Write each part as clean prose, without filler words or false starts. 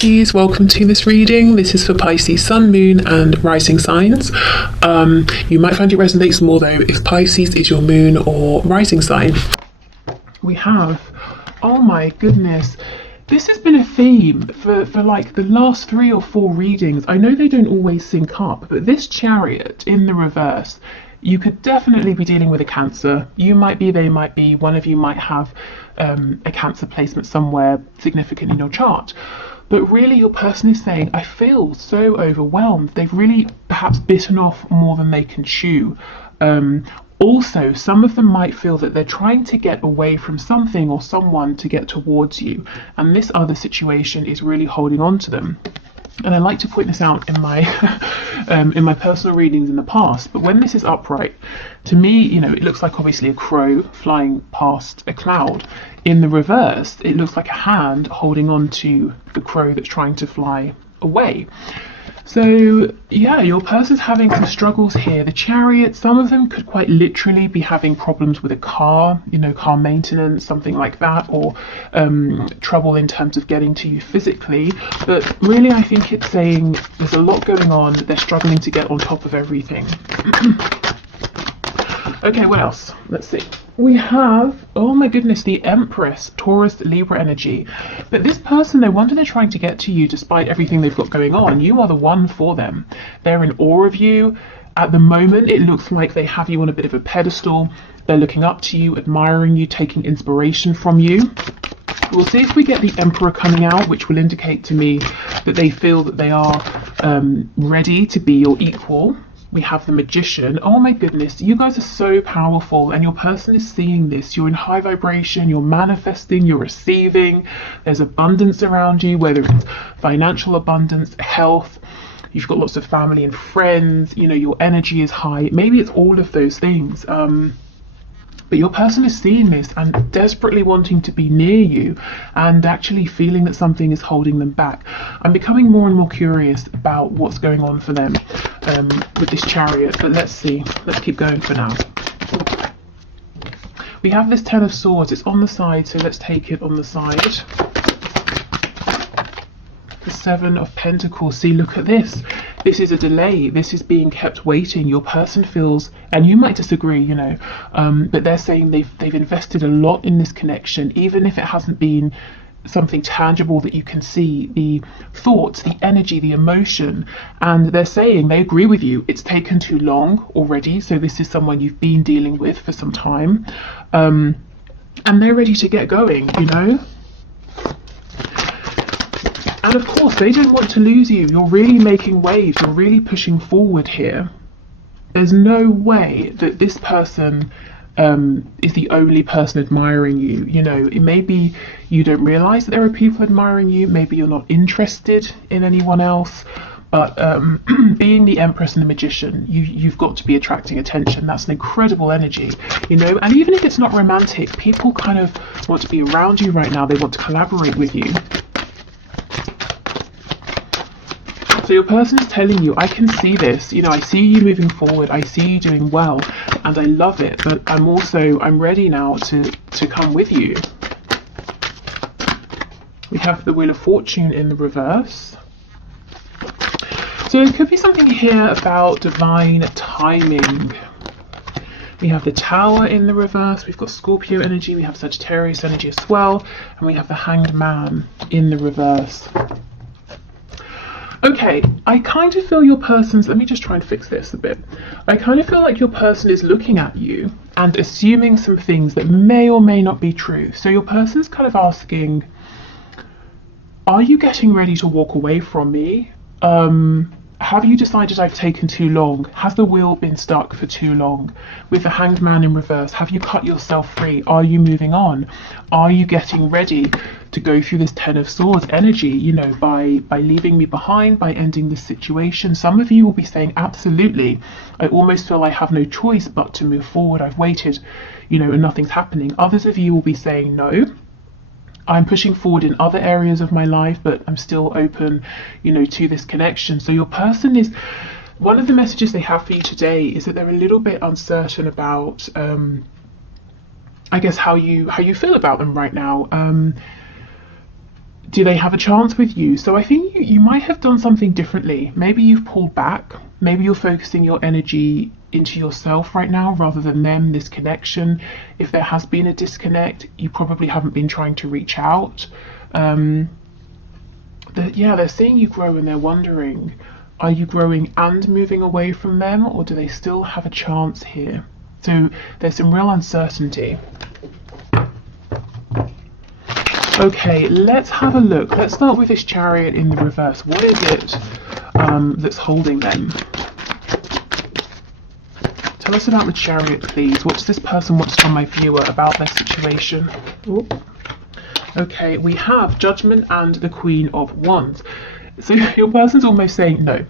Pisces, welcome to this reading. This is for Pisces Sun, Moon and Rising signs. You might find it resonates more though if Pisces is your moon or rising sign. We have, oh my goodness, this has been a theme for like the last 3 or 4 readings. I know they don't always sync up, but this Chariot in the reverse, you could definitely be dealing with a Cancer. You might be, they might be, one of you might have a Cancer placement somewhere significant in your chart. But really your person is saying, I feel so overwhelmed. They've really perhaps bitten off more than they can chew. Also, some of them might feel that they're trying to get away from something or someone to get towards you. And this other situation is really holding on to them. And I like to point this out in my in my personal readings in the past. But when this is upright, to me, you know, it looks like obviously a crow flying past a cloud. In the reverse, it looks like a hand holding on to the crow that's trying to fly away. So yeah, your person's having some struggles here. The Chariot, some of them could quite literally be having problems with a car, you know, car maintenance, something like that, or trouble in terms of getting to you physically. But really, I think it's saying there's a lot going on. They're struggling to get on top of everything. Okay, what else? Let's see. We have, oh my goodness, the Empress, Taurus, Libra energy. But this person, they're wanting to trying to get to you despite everything they've got going on. You are the one for them. They're in awe of you. At the moment, it looks like they have you on a bit of a pedestal. They're looking up to you, admiring you, taking inspiration from you. We'll see if we get the Emperor coming out, which will indicate to me that they feel that they are ready to be your equal. We have the Magician. Oh my goodness, you guys are so powerful and your person is seeing this. You're in high vibration, you're manifesting, you're receiving. There's abundance around you, whether it's financial abundance, health, you've got lots of family and friends, you know, your energy is high. Maybe it's all of those things. But your person is seeing this and desperately wanting to be near you and actually feeling that something is holding them back. I'm becoming more and more curious about what's going on for them with this Chariot, but let's see. Let's keep going for now. We have this Ten of Swords. It's on the side, so let's take it on the side. The Seven of Pentacles. See, look at this. This is a delay. This is being kept waiting. Your person feels, and you might disagree, you know, but they're saying they've invested a lot in this connection, even if it hasn't been something tangible that you can see, the thoughts, the energy, the emotion, and they're saying they agree with you. It's taken too long already. So this is someone you've been dealing with for some time, and they're ready to get going, you know. And of course, they don't want to lose you. You're really making waves. You're really pushing forward here. There's no way that this person is the only person admiring you. You know, it may be you don't realize that there are people admiring you. Maybe you're not interested in anyone else. But being the Empress and the Magician, you've got to be attracting attention. That's an incredible energy, you know. And even if it's not romantic, people kind of want to be around you right now. They want to collaborate with you. So your person is telling you, I can see this, you know, I see you moving forward, I see you doing well, and I love it, but I'm ready now to come with you. We have the Wheel of Fortune in the reverse. So there could be something here about divine timing. We have the Tower in the reverse, we've got Scorpio energy, we have Sagittarius energy as well, and we have the Hanged Man in the reverse. Okay, I kind of feel your person's, let me just try and fix this a bit. I kind of feel like your person is looking at you and assuming some things that may or may not be true. So your person's kind of asking, are you getting ready to walk away from me? Have you decided I've taken too long? Has the wheel been stuck for too long? With the Hanged Man in reverse, have you cut yourself free? Are you moving on? Are you getting ready to go through this Ten of Swords energy, you know, by leaving me behind, by ending this situation? Some of you will be saying, absolutely. I almost feel I have no choice but to move forward. I've waited, you know, and nothing's happening. Others of you will be saying, no. I'm pushing forward in other areas of my life, but I'm still open, you know, to this connection. So your person is, one of the messages they have for you today is that they're a little bit uncertain about, I guess, how you feel about them right now. Do they have a chance with you? So I think you might have done something differently. Maybe you've pulled back. Maybe you're focusing your energy into yourself right now rather than them, this connection. If there has been a disconnect, you probably haven't been trying to reach out. They're seeing you grow and they're wondering, are you growing and moving away from them, or do they still have a chance here? So there's some real uncertainty. Okay, let's have a look. Let's start with this Chariot in the reverse. What is it that's holding them? Tell us about the Chariot, please. What does this person want to tell my viewer about their situation? Ooh. Okay, we have Judgment and the Queen of Wands. So your person's almost saying, no,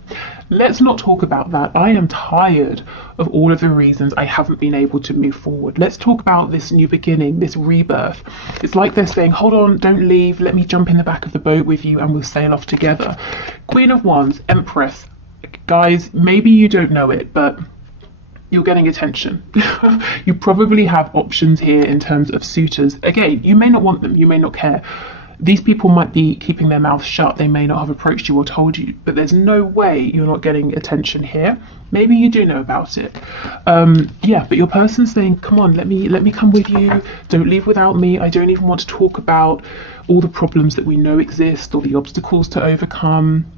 let's not talk about that. I am tired of all of the reasons I haven't been able to move forward. Let's talk about this new beginning, this rebirth. It's like they're saying, hold on, don't leave. Let me jump in the back of the boat with you and we'll sail off together. Queen of Wands, Empress. Guys, maybe you don't know it, but you're getting attention. You probably have options here in terms of suitors. Again, you may not want them, you may not care. These people might be keeping their mouths shut, they may not have approached you or told you, but there's no way you're not getting attention here. Maybe you do know about it. But your person's saying, come on, let me come with you, don't leave without me. I don't even want to talk about all the problems that we know exist or the obstacles to overcome.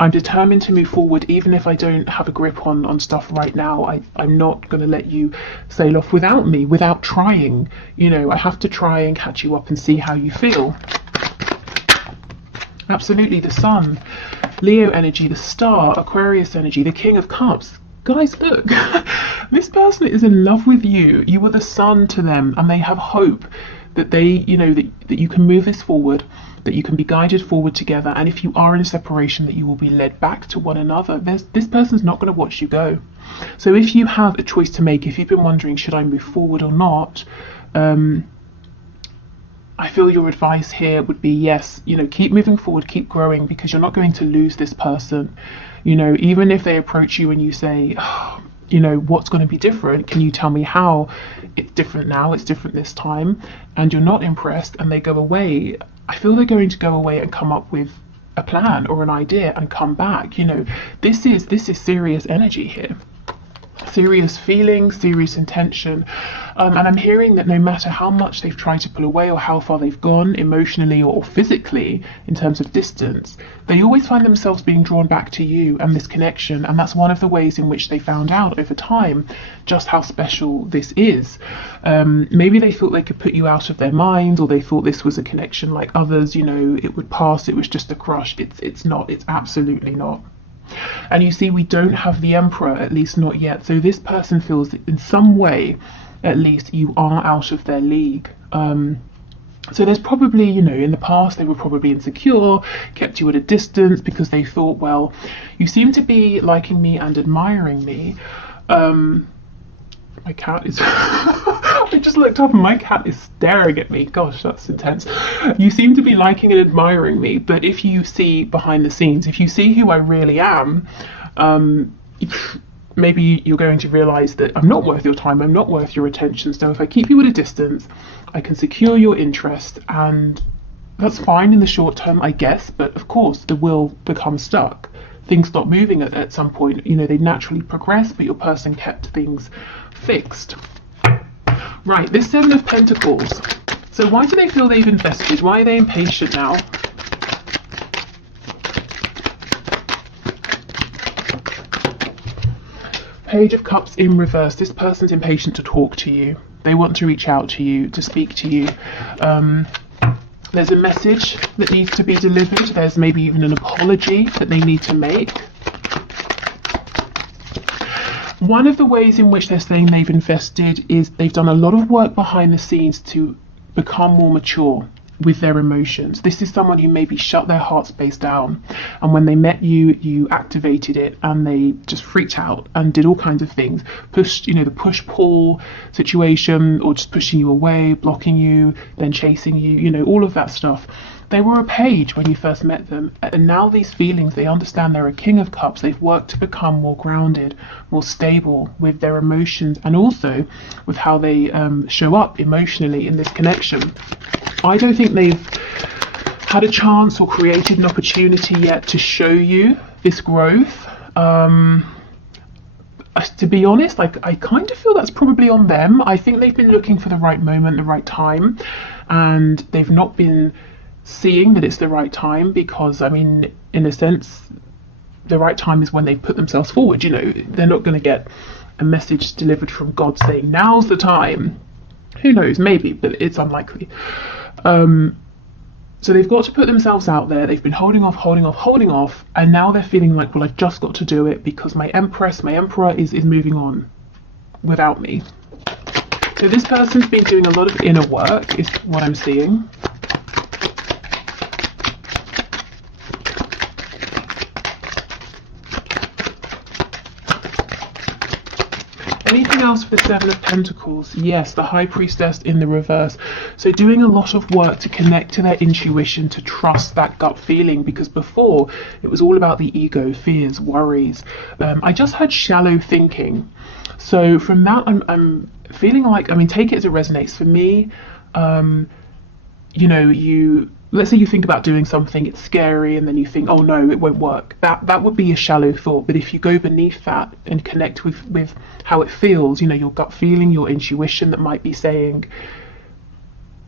I'm determined to move forward even if I don't have a grip on stuff right now. I'm not going to let you sail off without me, without trying. You know, I have to try and catch you up and see how you feel. Absolutely, the Sun, Leo energy, the Star, Aquarius energy, the King of Cups. Guys, look, this person is in love with you. You are the sun to them and they have hope that they, you know, that you can move this forward, that you can be guided forward together, and if you are in separation, that you will be led back to one another. This person's not going to watch you go. So if you have a choice to make, if you've been wondering, should I move forward or not, I feel your advice here would be yes, you know, keep moving forward, keep growing, because you're not going to lose this person. You know, even if they approach you and you say, oh, you know, what's going to be different? Can you tell me how it's different now? It's different this time, and you're not impressed, and they go away. I feel they're going to go away and come up with a plan or an idea and come back. You know, this is serious energy here. Serious feelings, serious intention, and I'm hearing that no matter how much they've tried to pull away or how far they've gone emotionally or physically in terms of distance, they always find themselves being drawn back to you and this connection, and that's one of the ways in which they found out over time just how special this is. Maybe they thought they could put you out of their mind, or they thought this was a connection like others, you know, it would pass, it was just a crush. It's not, it's absolutely not. And you see, we don't have the Emperor, at least not yet. So this person feels that in some way, at least, you are out of their league. So there's probably, you know, in the past, they were probably insecure, kept you at a distance because they thought, well, you seem to be liking me and admiring me. My cat is... I just looked up and my cat is staring at me. Gosh, that's intense. You seem to be liking and admiring me, but if you see behind the scenes, if you see who I really am, maybe you're going to realise that I'm not worth your time, I'm not worth your attention. So if I keep you at a distance, I can secure your interest, and that's fine in the short term, I guess, but of course the will becomes stuck. Things stop moving at some point. You know, they naturally progress, but your person kept things fixed. Right, this Seven of Pentacles. So why do they feel they've invested? Why are they impatient now? Page of Cups in reverse. This person's impatient to talk to you. They want to reach out to you, to speak to you. There's a message that needs to be delivered. There's maybe even an apology that they need to make. One of the ways in which they're saying they've invested is they've done a lot of work behind the scenes to become more mature with their emotions. This is someone who maybe shut their heart space down, and when they met you, you activated it, and they just freaked out and did all kinds of things. Pushed, you know, the push-pull situation, or just pushing you away, blocking you, then chasing you, you know, all of that stuff. They were a page when you first met them, and now these feelings, they understand they're a King of Cups. They've worked to become more grounded, more stable with their emotions, and also with how they show up emotionally in this connection. I don't think they've had a chance or created an opportunity yet to show you this growth. To be honest, I kind of feel that's probably on them. I think they've been looking for the right moment, the right time, and they've not been seeing that it's the right time, because I mean, in a sense, the right time is when they put themselves forward. You know, they're not going to get a message delivered from God saying now's the time. Who knows, maybe, but it's unlikely. So they've got to put themselves out there. They've been holding off, and now they're feeling like, well, I've just got to do it because my emperor is moving on without me. So this person's been doing a lot of inner work, is what I'm seeing. Anything else for the Seven of Pentacles? Yes, the High Priestess in the reverse. So doing a lot of work to connect to their intuition, to trust that gut feeling, because before it was all about the ego, fears, worries. I just heard shallow thinking. So from that, I'm feeling like, I mean, take it as it resonates. For me, you know, let's say you think about doing something, it's scary, and then you think, oh no, it won't work. That would be a shallow thought. But if you go beneath that and connect with how it feels, you know, your gut feeling, your intuition that might be saying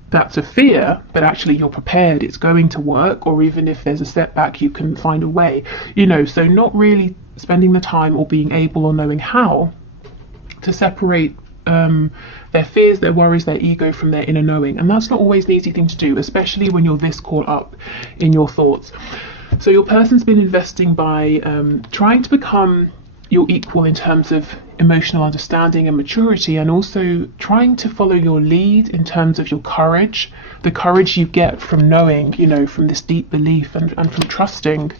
that's a fear, but actually you're prepared, it's going to work, or even if there's a setback, you can find a way, you know. So not really spending the time or being able or knowing how to separate their fears, their worries, their ego from their inner knowing. And that's not always an easy thing to do, especially when you're this caught up in your thoughts. So your person's been investing by trying to become your equal in terms of emotional understanding and maturity, and also trying to follow your lead in terms of your courage, the courage you get from knowing, you know, from this deep belief and from trusting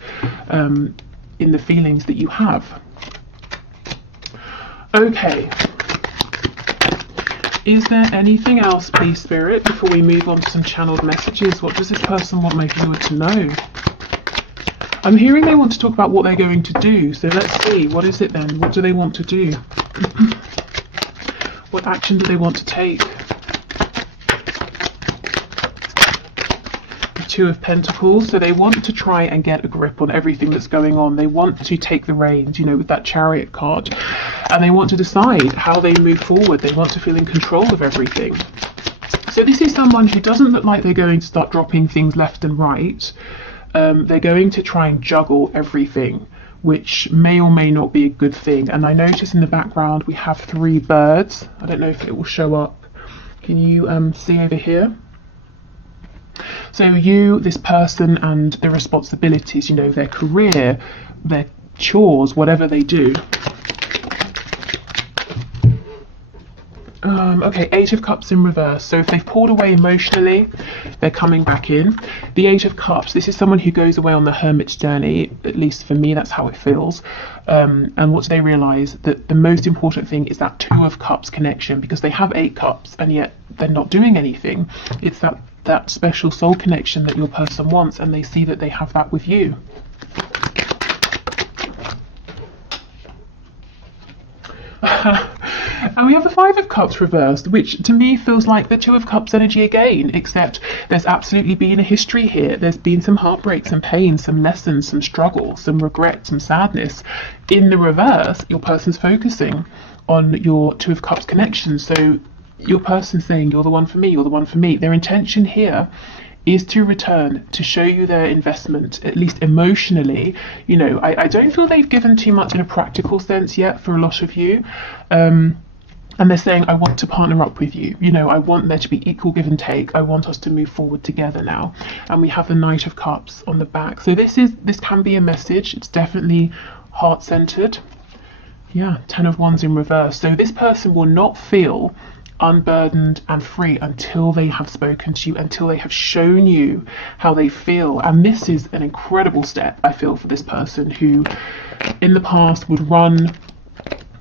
in the feelings that you have. Okay. Is there anything else, please, Spirit, before we move on to some channeled messages? What does this person want my viewer to know? I'm hearing they want to talk about what they're going to do. So let's see. What is it then? What do they want to do? What action do they want to take? The Two of Pentacles. So they want to try and get a grip on everything that's going on. They want to take the reins, you know, with that Chariot card. And they want to decide how they move forward. They want to feel in control of everything. So this is someone who doesn't look like they're going to start dropping things left and right. They're going to try and juggle everything, which may or may not be a good thing. And I notice in the background we have 3 birds. I don't know if it will show up. Can you see over here? So you, this person, and the responsibilities, you know, their career, their chores, whatever they do. Okay, 8 of Cups in reverse. So if they've pulled away emotionally, they're coming back in. The 8 of Cups, this is someone who goes away on the hermit's journey. At least for me, that's how it feels. And what do they realise? That the most important thing is that 2 of Cups connection, because they have 8 cups and yet they're not doing anything. It's that special soul connection that your person wants, and they see that they have that with you. And we have the 5 of Cups reversed, which to me feels like the 2 of Cups energy again, except there's absolutely been a history here. There's been some heartbreak, some pain, some lessons, some struggle, some regret, some sadness. In the reverse, your person's focusing on your 2 of Cups connection. So your person's saying, you're the one for me, you're the one for me. Their intention here is to return, to show you their investment, at least emotionally. You know, I don't feel they've given too much in a practical sense yet for a lot of you. And they're saying, I want to partner up with you. You know, I want there to be equal give and take. I want us to move forward together now. And we have the Knight of Cups on the back. So this can be a message. It's definitely heart-centered. Yeah, 10 of Wands in reverse. So this person will not feel unburdened and free until they have spoken to you, until they have shown you how they feel. And this is an incredible step, I feel, for this person who in the past would run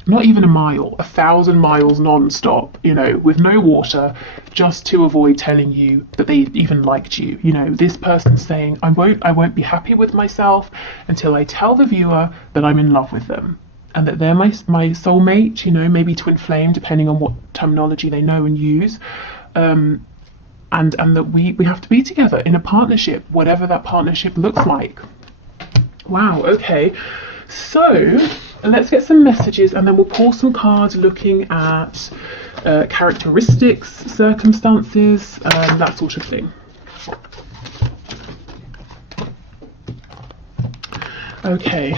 not even a mile, 1,000 miles non-stop, you know, with no water, just to avoid telling you that they even liked you. You know, this person's saying, I won't be happy with myself until I tell the viewer that I'm in love with them, and that they're my soulmate, you know, maybe twin flame, depending on what terminology they know and use. and that we have to be together in a partnership, whatever that partnership looks like. Wow, okay. So let's get some messages, and then we'll pull some cards looking at characteristics, circumstances, that sort of thing. Okay.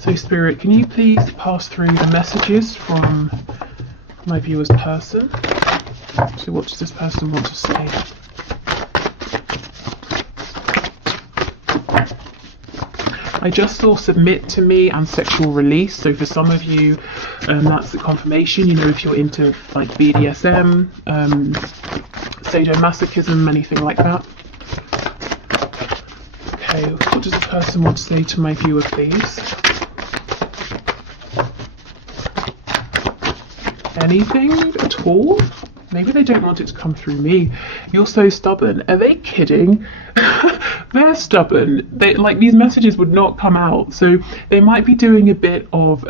So Spirit, can you please pass through the messages from my viewer's person? So what does this person want to say? I just saw submit to me and sexual release. So for some of you, that's the confirmation. You know, if you're into like BDSM, sadomasochism, anything like that. Okay, what does the person want to say to my viewer, please? Anything at all? Maybe they don't want it to come through me. You're so stubborn. Are they kidding? They're stubborn. They, like, these messages would not come out. So they might be doing a bit of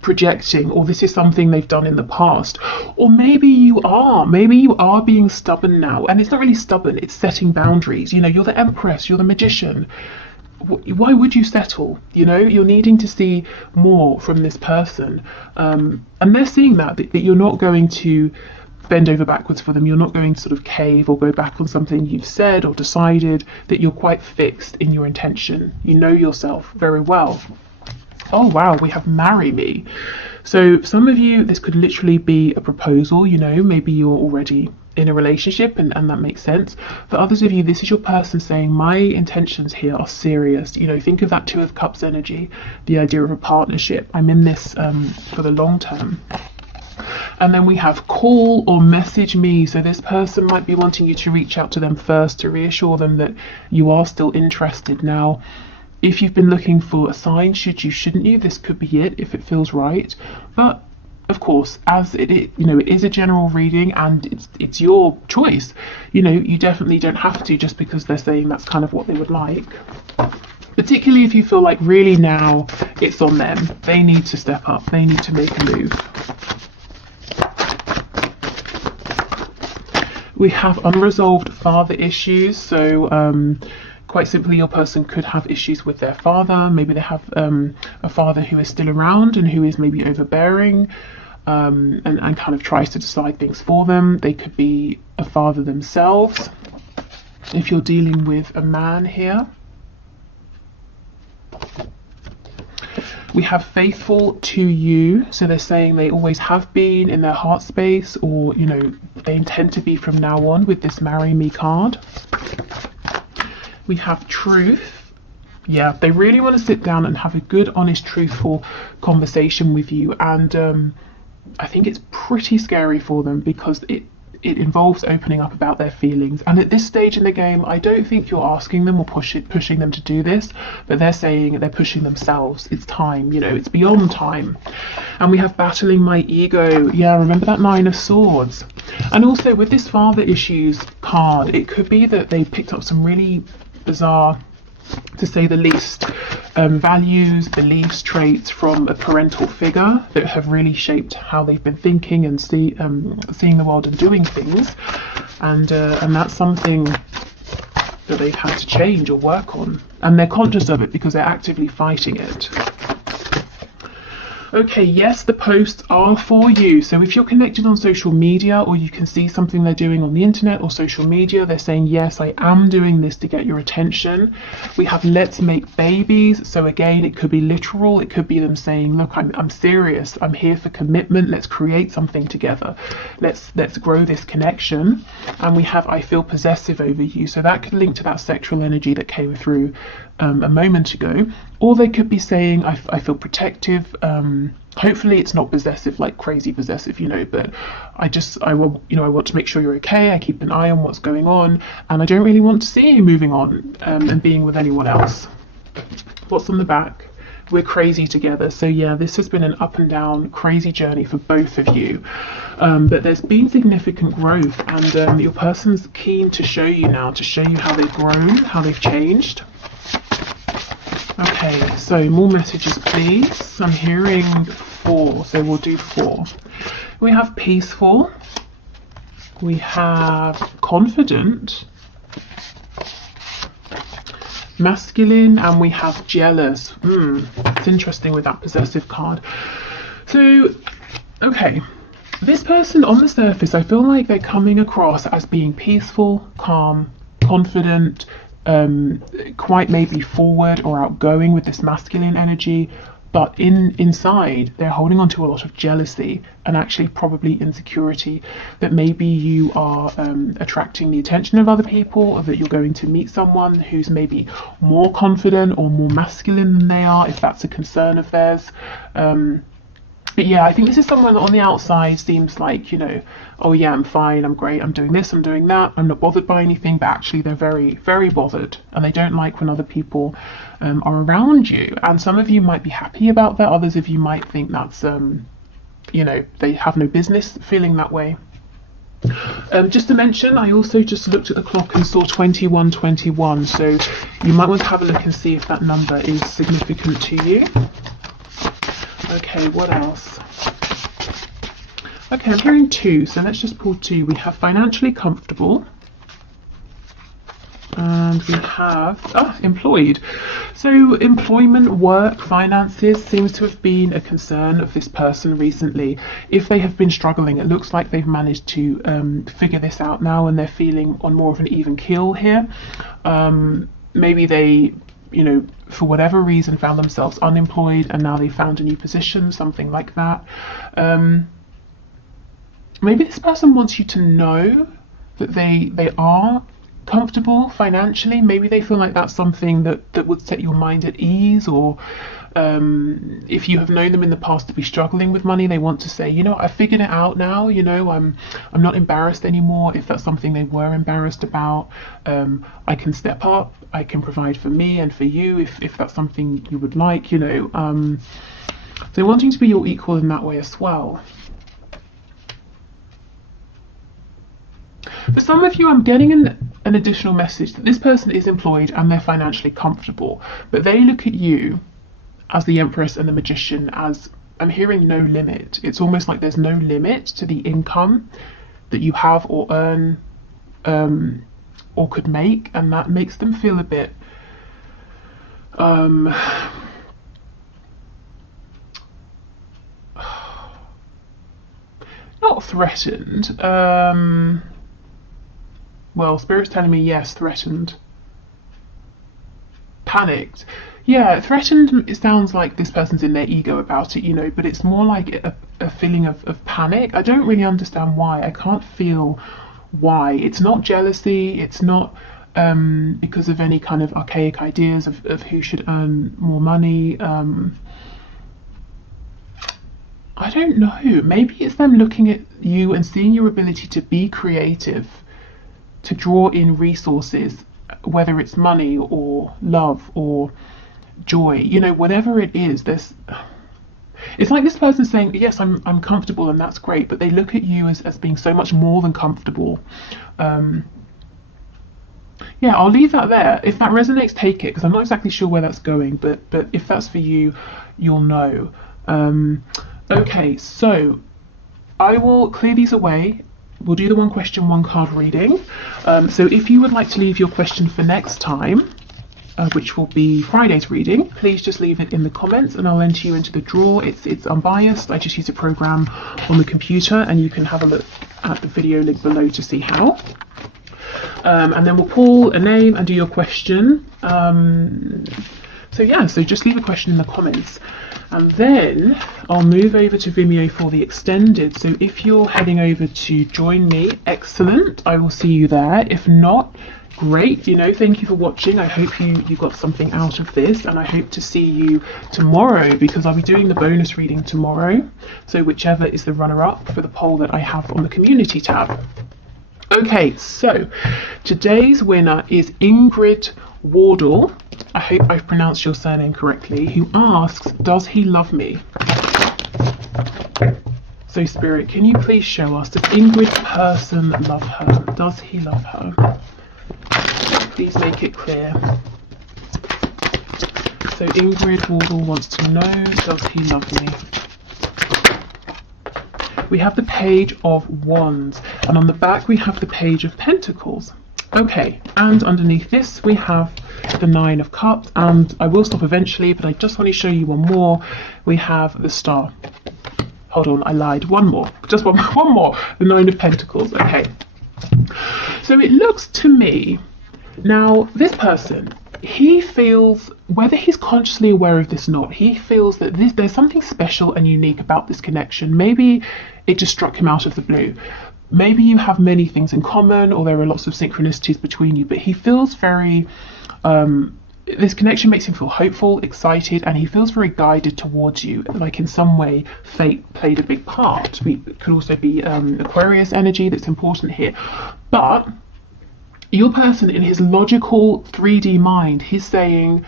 projecting, or this is something they've done in the past. Or maybe you are being stubborn now. And it's not really stubborn, it's setting boundaries. You know, you're the Empress, you're the Magician. Why would you settle? You know, you're needing to see more from this person, and they're seeing that you're not going to bend over backwards for them. You're not going to sort of cave or go back on something you've said or decided, that you're quite fixed in your intention. You know yourself very well. Oh wow, we have marry me. So some of you, this could literally be a proposal. You know, maybe you're already in a relationship and that makes sense. For others of you, this is your person saying, my intentions here are serious. You know, think of that Two of Cups energy, the idea of a partnership. I'm in this for the long term. And then we have call or message me. So this person might be wanting you to reach out to them first to reassure them that you are still interested. Now, if you've been looking for a sign, shouldn't you, this could be it if it feels right. But of course, as it is a general reading and it's your choice. You know, you definitely don't have to just because they're saying that's kind of what they would like. Particularly if you feel like really now it's on them. They need to step up. They need to make a move. We have unresolved father issues. So quite simply, your person could have issues with their father. Maybe they have a father who is still around and who is maybe overbearing, and kind of tries to decide things for them. They could be a father themselves. If you're dealing with a man here. We have faithful to you. So they're saying they always have been in their heart space, or, you know, they intend to be from now on with this marry me card. We have truth. Yeah, they really want to sit down and have a good, honest, truthful conversation with you. And I think it's pretty scary for them because it involves opening up about their feelings. And at this stage in the game, I don't think you're asking them or pushing them to do this, but they're saying they're pushing themselves. It's time, you know, it's beyond time. And we have battling my ego. Yeah, remember that Nine of Swords. And also with this father issues card, it could be that they picked up some really bizarre, to say the least, values, beliefs, traits from a parental figure that have really shaped how they've been thinking and seeing the world and doing things, and that's something that they've had to change or work on, and they're conscious of it because they're actively fighting it. Okay, yes, the posts are for you. So if you're connected on social media, or you can see something they're doing on the internet or social media, they're saying, yes, I am doing this to get your attention. We have let's make babies. So again, it could be literal. It could be them saying, look, I'm serious. I'm here for commitment. Let's create something together. Let's grow this connection. And we have I feel possessive over you. So that could link to that sexual energy that came through a moment ago. Or they could be saying I feel protective. Hopefully it's not possessive, like crazy possessive, you know, but I want to make sure you're okay. I keep an eye on what's going on, and I don't really want to see you moving on and being with anyone else. What's on the back? We're crazy together. So yeah, this has been an up and down crazy journey for both of you, but there's been significant growth, and your person's keen to show you now, to show you how they've grown, how they've changed. Okay, so more messages, please. I'm hearing 4, so we'll do 4. We have peaceful. We have confident, masculine, and we have jealous. It's interesting with that possessive card. So, okay, this person on the surface, I feel like they're coming across as being peaceful, calm, confident, quite maybe forward or outgoing with this masculine energy, but inside they're holding on to a lot of jealousy and actually probably insecurity that maybe you are attracting the attention of other people, or that you're going to meet someone who's maybe more confident or more masculine than they are, if that's a concern of theirs. But yeah, I think this is someone that on the outside seems like, you know, oh yeah, I'm fine, I'm great, I'm doing this, I'm doing that, I'm not bothered by anything, but actually they're very, very bothered, and they don't like when other people are around you. And some of you might be happy about that, others of you might think that's, you know, they have no business feeling that way. Just to mention, I also just looked at the clock and saw 2121, so you might want to have a look and see if that number is significant to you. Okay, what else? Okay, I'm hearing 2, so let's just pull 2. We have financially comfortable, and we have employed. So employment, work, finances seems to have been a concern of this person recently. If they have been struggling, it looks like they've managed to figure this out now, and they're feeling on more of an even keel here. Maybe they, you know, for whatever reason found themselves unemployed and now they found a new position, something like that. Maybe this person wants you to know that they are comfortable financially. Maybe they feel like that's something that would set your mind at ease, or if you have known them in the past to be struggling with money, they want to say, you know, I figured it out now, you know, I'm not embarrassed anymore. If that's something they were embarrassed about, I can step up, I can provide for me and for you if that's something you would like, you know. So wanting to be your equal in that way as well. For some of you, I'm getting an additional message that this person is employed and they're financially comfortable, but they look at you as the Empress and the Magician as, I'm hearing no limit. It's almost like there's no limit to the income that you have or earn or could make, and that makes them feel a bit not threatened. Well, Spirit's telling me yes, threatened. Panicked. Yeah, threatened, it sounds like this person's in their ego about it, you know, but it's more like a feeling of panic. I don't really understand why. I can't feel why. It's not jealousy, it's not because of any kind of archaic ideas of who should earn more money. I don't know. Maybe it's them looking at you and seeing your ability to be creative, to draw in resources, whether it's money or love or joy, you know, whatever it is. It's like this person saying, yes, I'm comfortable and that's great, but they look at you as being so much more than comfortable. Yeah, I'll leave that there. If that resonates, take it, because I'm not exactly sure where that's going, but if that's for you, you'll know. Okay, so I will clear these away. We'll do the 1 question, 1 card reading. So if you would like to leave your question for next time, which will be Friday's reading, please just leave it in the comments and I'll enter you into the draw. It's unbiased. I just use a program on the computer, and you can have a look at the video link below to see how. And then we'll pull a name and do your question. So yeah, so just leave a question in the comments. And then I'll move over to Vimeo for the extended. So if you're heading over to join me, excellent, I will see you there. If not, great, you know, thank you for watching. I hope you got something out of this, and I hope to see you tomorrow, because I'll be doing the bonus reading tomorrow. So whichever is the runner-up for the poll that I have on the community tab. Okay, so today's winner is Ingrid Wardle. I hope I've pronounced your surname correctly, who asks, does he love me? So Spirit, can you please show us, does Ingrid's person love her? Does he love her? Please make it clear. So Ingrid Wardle wants to know, does he love me? We have the Page of Wands, and on the back we have the Page of Pentacles. Okay, and underneath this we have the Nine of Cups, and I will stop eventually, but I just want to show you one more. We have the Star. Hold on, I lied. One more. Just one more. The Nine of Pentacles. Okay. So it looks to me, now this person, he feels, whether he's consciously aware of this or not, he feels that there's something special and unique about this connection. Maybe it just struck him out of the blue. Maybe you have many things in common, or there are lots of synchronicities between you, but he feels very, this connection makes him feel hopeful, excited, and he feels very guided towards you. Like in some way, fate played a big part. It could also be Aquarius energy that's important here. But your person, in his logical 3D mind, he's saying,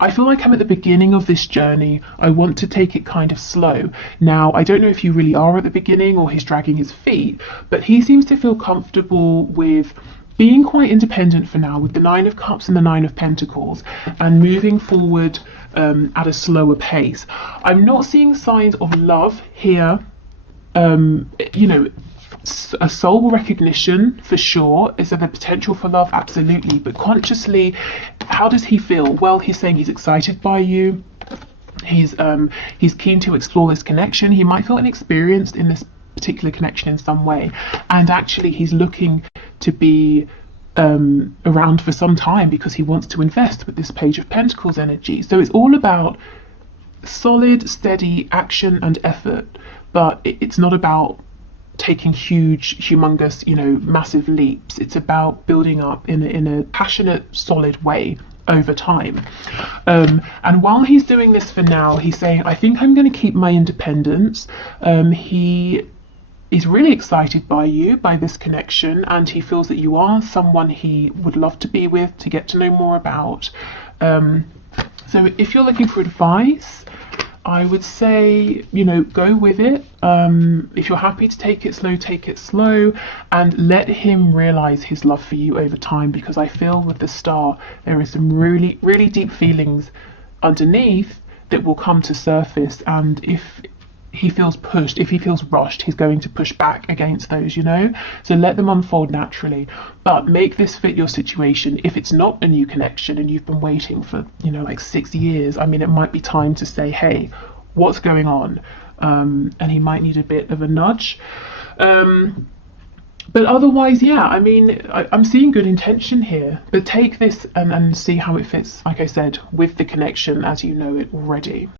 I feel like I'm at the beginning of this journey. I want to take it kind of slow. Now, I don't know if you really are at the beginning or he's dragging his feet, but he seems to feel comfortable with being quite independent for now, with the Nine of Cups and the Nine of Pentacles, and moving forward at a slower pace. I'm not seeing signs of love here. You know, a soul recognition for sure. Is there the potential for love? Absolutely. But consciously, how does he feel? Well, he's saying he's excited by you. He's keen to explore this connection. He might feel inexperienced in this particular connection in some way, and actually he's looking to be around for some time because he wants to invest with this Page of Pentacles energy. So it's all about solid, steady action and effort, but it's not about taking huge, humongous, you know, massive leaps. It's about building up in a passionate, solid way over time. And while he's doing this for now, he's saying, I think I'm going to keep my independence. He is really excited by you, by this connection, and he feels that you are someone he would love to be with, to get to know more about. So if you're looking for advice, I would say, you know, go with it. If you're happy to take it slow, and let him realize his love for you over time, because I feel with the Star, there is some really, really deep feelings underneath that will come to surface. And if he feels pushed, if he feels rushed, he's going to push back against those, you know. So let them unfold naturally, but make this fit your situation. If it's not a new connection and you've been waiting for, you know, like 6 years, I mean, it might be time to say, hey, what's going on? And he might need a bit of a nudge. But otherwise, yeah, I mean, I'm seeing good intention here, but take this and see how it fits, like I said, with the connection as you know it already.